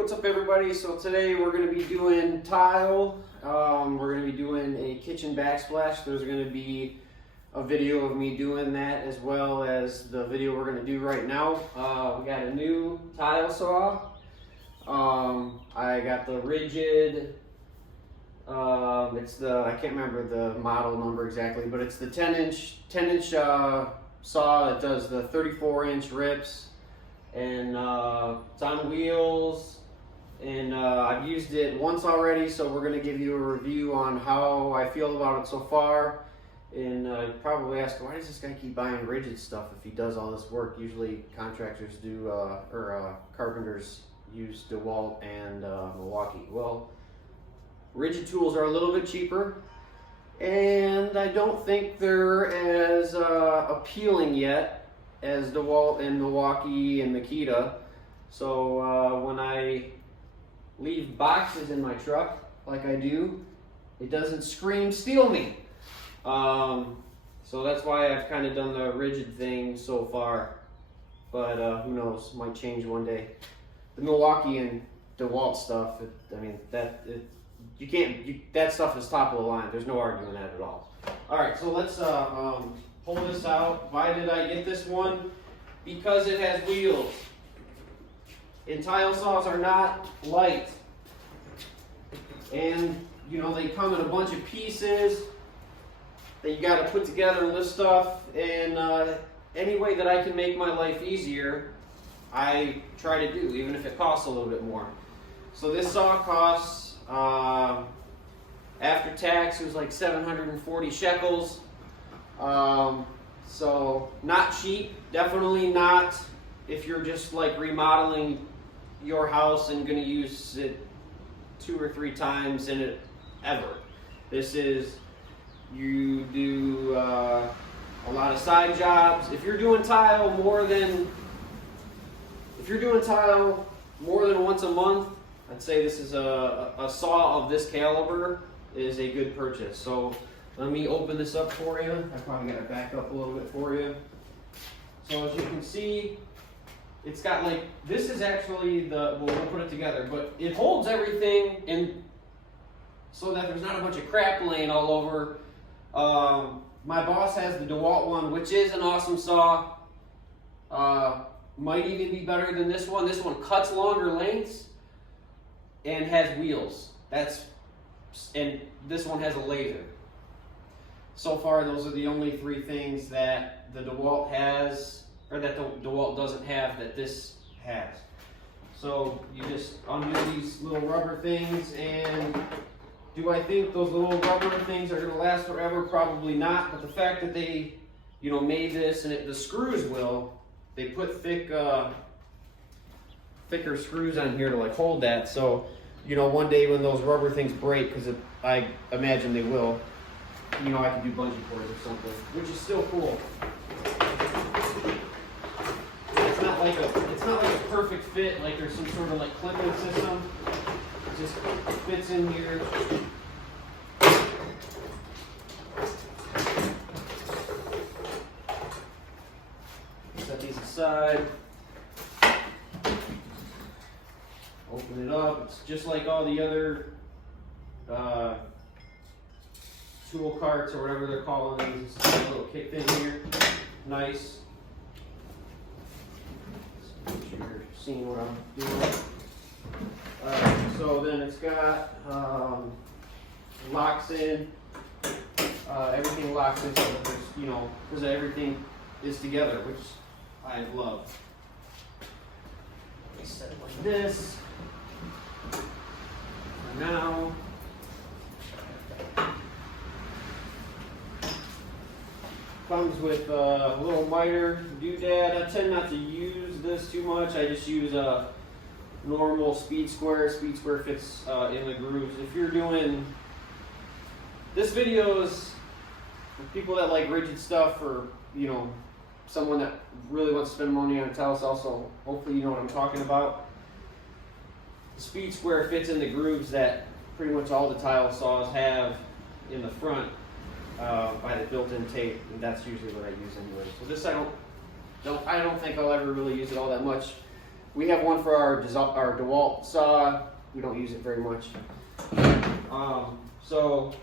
what's up everybody? So today we're going to be doing tile. We're going to be doing a kitchen backsplash. There's going to be a video of me doing that as well as the video we're going to do right now. We got a new tile saw. I got the Ridgid. It's the, I can't remember the model number exactly, but it's the 10 inch saw that does the 34-inch rips. And it's on wheels, and I've used it once already, so we're going to give you a review on how I feel about it so far. And probably ask, why does this guy keep buying Ridgid stuff if he does all this work? Usually contractors do, or carpenters use DeWalt and Milwaukee. Well, Ridgid tools are a little bit cheaper, and I don't think they're as appealing yet as DeWalt and Milwaukee and Makita. So when I leave boxes in my truck like I do, it doesn't scream steal me. So that's why I've kind of done the Ridgid thing so far, but who knows, might change one day. The Milwaukee and DeWalt stuff, you can't, that stuff is top of the line. There's no arguing that at all. All right, so let's pull this out. Why did I get this one? Because it has wheels. And tile saws are not light. And you know, they come in a bunch of pieces that you got to put together and lift stuff. And any way that I can make my life easier, I try to do, even if it costs a little bit more. So this saw costs, after tax, it was like 740 shekels. So not cheap, definitely not if you're just like remodeling your house and gonna use it 2 or 3 times in it ever. This is, you do a lot of side jobs. If you're doing tile more than once a month, I'd say this is a saw of this caliber is a good purchase. So let me open this up for you. I probably got to back up a little bit for you. So as you can see, it's got like, this is actually the, well, we'll put it together, but it holds everything in so that there's not a bunch of crap laying all over. My boss has the DeWalt one, which is an awesome saw. Might even be better than this one. This one cuts longer lengths and has wheels. And this one has a laser. So far, those are the only 3 things that the DeWalt has, or that the DeWalt doesn't have that this has. So you just undo these little rubber things, and do I think those little rubber things are going to last forever? Probably not. But the fact that they, you know, made this, and the screws will, they put thicker screws on here to like hold that. So, you know, one day when those rubber things break, because I imagine they will, you know, I can do bungee cords or something, which is still cool. It's not like a perfect fit, like there's some sort of like clipping system. It just fits in here. Set these aside. Open it up. It's just like all the other tool carts or whatever they're calling these. It's got a little kick thing here. Nice. Just make sure you're seeing what I'm doing. So then it's got locks in. Everything locks in so that there's, you know, because everything is together, which I love. Let me set it like this. For now. Comes with a little miter doodad. I tend not to use this too much. I just use a normal speed square. Speed square fits in the grooves. If you're doing this video is for people that like Ridgid stuff, or you know, someone that really wants to spend money on a tile saw. So hopefully you know what I'm talking about. The speed square fits in the grooves that pretty much all the tile saws have in the front. By the built-in tape, and that's usually what I use anyway. So this I don't think I'll ever really use it all that much. we have one for our DeWalt saw. We don't use it very much. So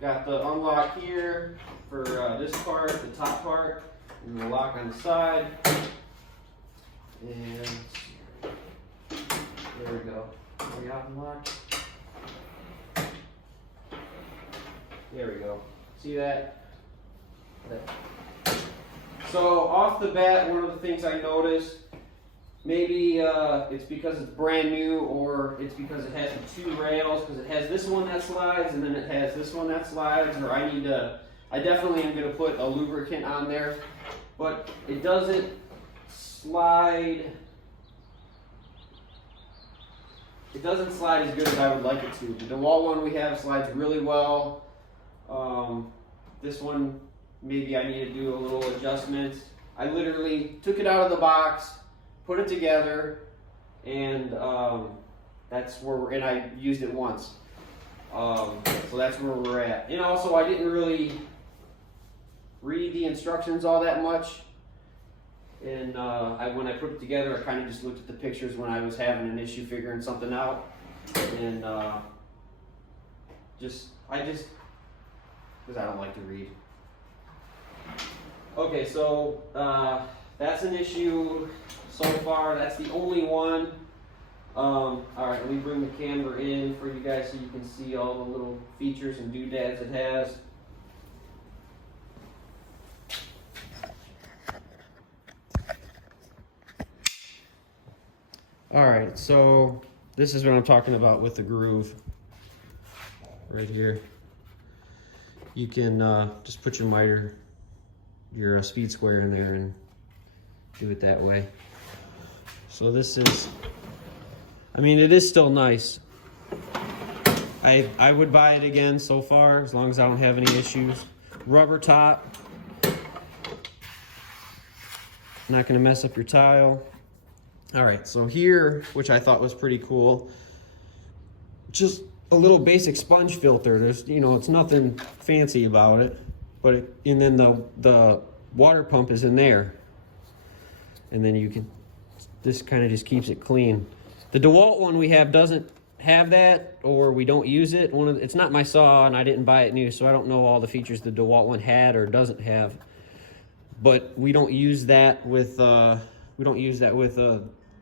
got the unlock here for this part, the top part, and the lock on the side. And there we go. Are we out and locked? There we go. See that? So off the bat, one of the things I noticed, maybe it's because it's brand new, or it's because it has the two rails, because it has this one that slides and then it has this one that slides, or I definitely am going to put a lubricant on there, but it doesn't slide. It doesn't slide as good as I would like it to. The DeWalt one we have slides really well. This one, maybe I need to do a little adjustment. I literally took it out of the box, put it together, and that's where and I used it once. So that's where we're at. And also, I didn't really read the instructions all that much. And when I put it together, I kind of just looked at the pictures when I was having an issue figuring something out, and because I don't like to read. Okay, so that's an issue so far. That's the only one. All right, let me bring the camera in for you guys so you can see all the little features and doodads it has. All right, so this is what I'm talking about with the groove right here. You can just put your miter, your speed square in there and do it that way. So this is, I mean, it is still nice. I would buy it again so far, as long as I don't have any issues. Rubber top, not gonna mess up your tile. All right, so here, which I thought was pretty cool, just a little basic sponge filter. There's, you know, it's nothing fancy about it, but and then the water pump is in there, and then you can, this kind of just keeps it clean. The DeWalt one we have doesn't have that, or we don't use it. It's not my saw, and I didn't buy it new, so I don't know all the features the DeWalt one had or doesn't have. But we don't use that with the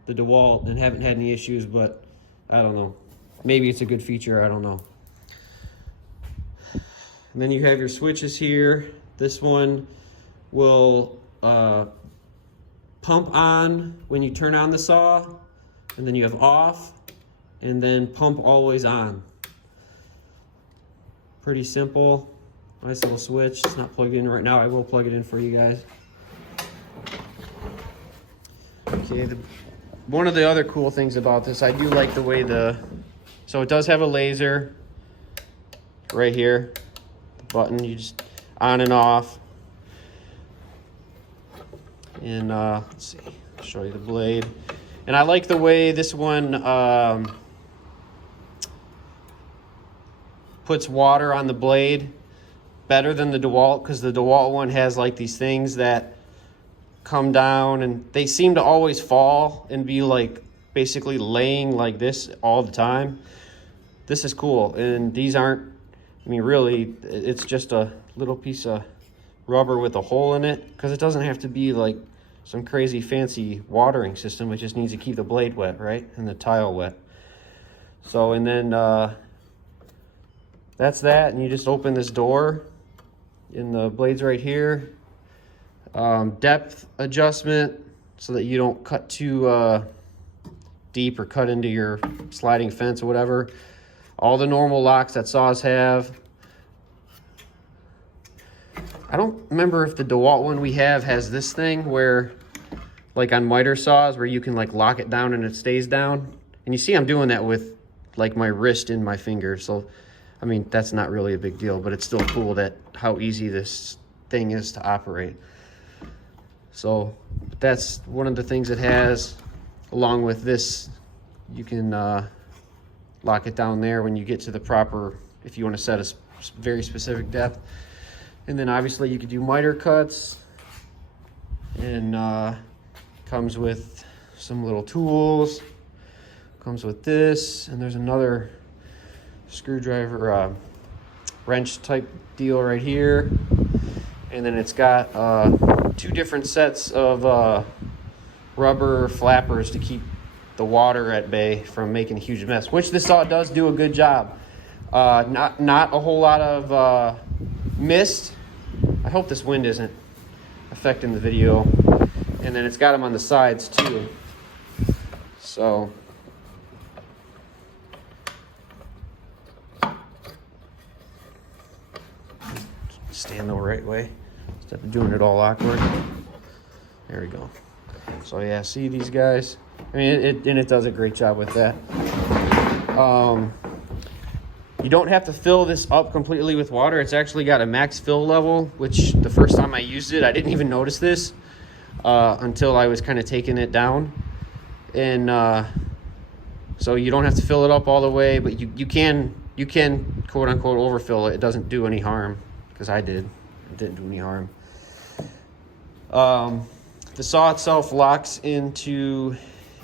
DeWalt, and haven't had any issues. But I don't know. Maybe it's a good feature. I don't know. And then you have your switches here. This one will pump on when you turn on the saw, and then you have off, and then pump always on. Pretty simple. Nice little switch. It's not plugged in right now. I will plug it in for you guys. Okay, one of the other cool things about this, I do like the way so it does have a laser right here. The button, you just on and off. And let's see, I'll show you the blade. And I like the way this one puts water on the blade better than the DeWalt, because the DeWalt one has like these things that come down and they seem to always fall and be like basically laying like this all the time. This is cool, and these aren't, I mean, really, it's just a little piece of rubber with a hole in it, because it doesn't have to be like some crazy fancy watering system. It just needs to keep the blade wet, right? And the tile wet. So, and then that's that, and you just open this door, and the blade's right here. Depth adjustment so that you don't cut too deep or cut into your sliding fence or whatever. All the normal locks that saws have. I don't remember if the DeWalt one we have has this thing where, like on miter saws, where you can like lock it down and it stays down. And you see I'm doing that with like my wrist and my finger. So, I mean, that's not really a big deal, but it's still cool that how easy this thing is to operate. So that's one of the things it has. Along with this, you can lock it down there when you get to the proper, if you want to set a very specific depth. And then obviously you could do miter cuts, and comes with some little tools. Comes with this, and there's another screwdriver, wrench type deal right here. And then it's got 2 different sets of rubber flappers to keep the water at bay from making a huge mess, which this saw does do a good job. Not a whole lot of mist. I hope this wind isn't affecting the video. And then it's got them on the sides too. So stand the right way instead of doing it all awkward. There we go. So yeah, see these guys? I mean, it does a great job with that. You don't have to fill this up completely with water. It's actually got a max fill level, which the first time I used it, I didn't even notice this until I was kind of taking it down. And so you don't have to fill it up all the way, but you can quote unquote overfill it. It doesn't do any harm, because I did. It didn't do any harm. The saw itself locks into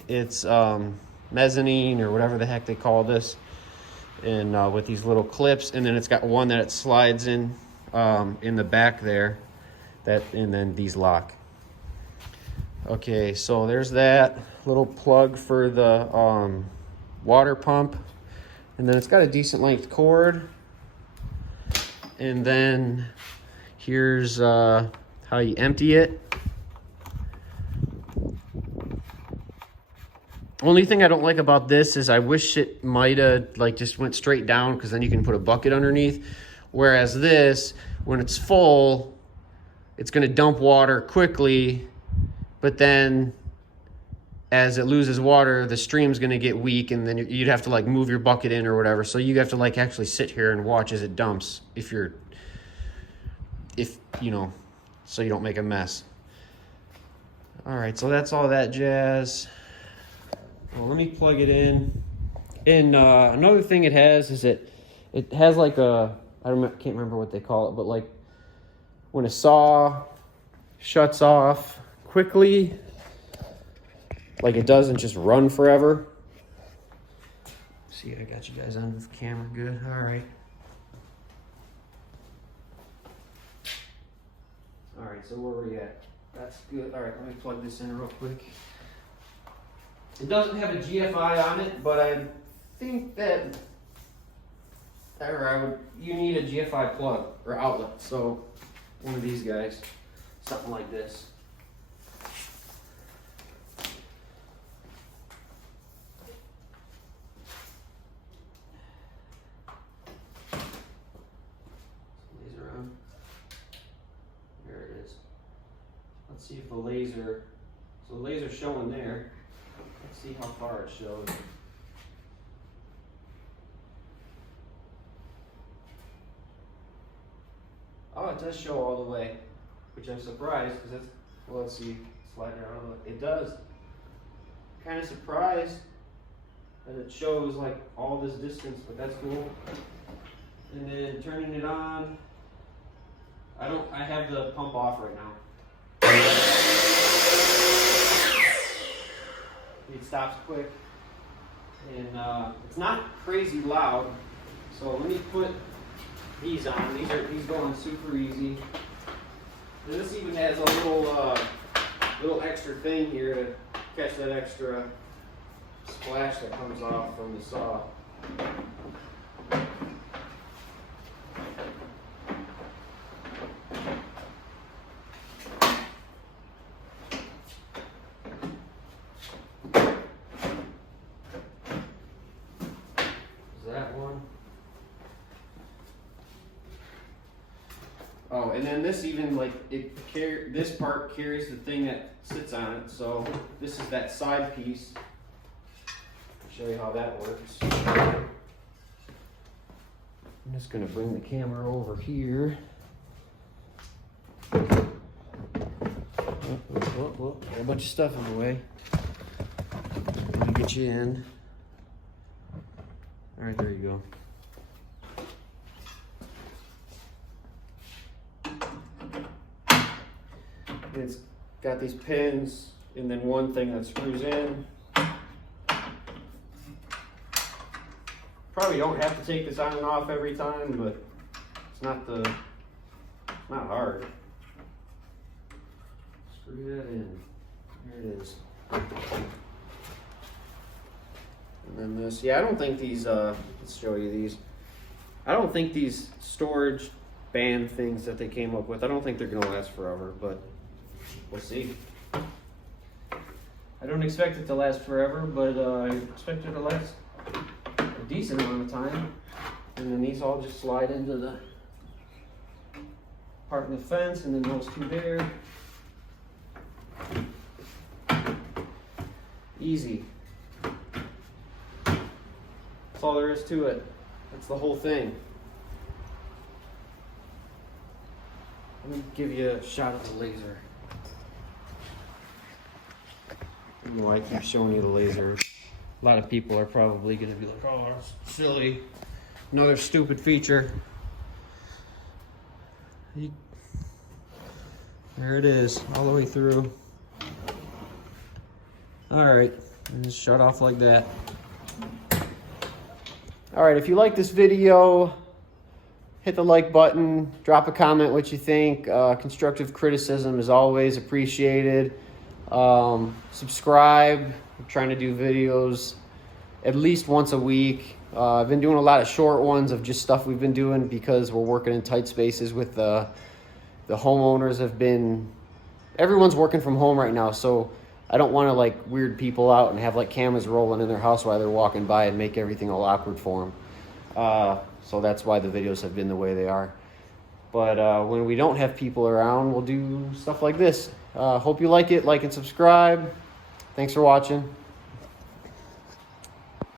its mezzanine, or whatever the heck they call this, and with these little clips, and then it's got one that it slides in the back there, and then these lock. Okay, so there's that little plug for the water pump, and then it's got a decent length cord, and then here's how you empty it. Only thing I don't like about this is I wish it might have just went straight down, because then you can put a bucket underneath. Whereas this, when it's full, it's going to dump water quickly, but then as it loses water, the stream's going to get weak, and then you'd have to move your bucket in or whatever. So you have to actually sit here and watch as it dumps so you don't make a mess. All right, so that's all that jazz. Well, let me plug it in. And another thing it has is it has I can't remember what they call it, but when a saw shuts off quickly, it doesn't just run forever. See, I got you guys on the camera good. All right. All right, so where are we at? That's good. All right, let me plug this in real quick. It doesn't have a GFI on it, but I think that you need a GFI plug or outlet. So one of these guys, something like this. Laser on. There it is. Let's see if the laser. So the laser's showing there. Let's see how far it shows. Oh, it does show all the way, which I'm surprised, because that's, well, let's see, slide it out. It does. Kind of surprised that it shows all this distance, but that's cool. And then turning it on, I have the pump off right now. It stops quick, and it's not crazy loud. So let me put these on. These going super easy. And this even has a little extra thing here to catch that extra splash that comes off from the saw. Oh, and then this even this part carries the thing that sits on it. So this is that side piece. I'll show you how that works. I'm just gonna bring the camera over here. Got a bunch of stuff in the way. Let me get you in. All right, there you go. It's got these pins and then one thing that screws in. Probably don't have to take this on and off every time, but it's not hard. Screw that in. There it is. And then this, yeah, I don't think these, let's show you these. I don't think these storage band things that they came up with, I don't think they're gonna last forever, but we'll see. I don't expect it to last forever, but I expect it to last a decent amount of time. And then these all just slide into the part in the fence, and then those two there. Easy. That's all there is to it. That's the whole thing. Let me give you a shot of the laser. I don't know why I keep showing you the laser. A lot of people are probably going to be like, oh, that's silly. Another stupid feature. There it is, all the way through. Alright, just shut off like that. Alright, if you like this video, hit the like button, drop a comment what you think. Constructive criticism is always appreciated. Subscribe. I'm trying to do videos at least once a week. I've been doing a lot of short ones of just stuff we've been doing because we're working in tight spaces with the homeowners everyone's working from home right now, so I don't want to like weird people out and have like cameras rolling in their house while they're walking by and make everything all awkward for them. So that's why the videos have been the way they are. But when we don't have people around, we'll do stuff like this. Hope you like it and subscribe. Thanks for watching.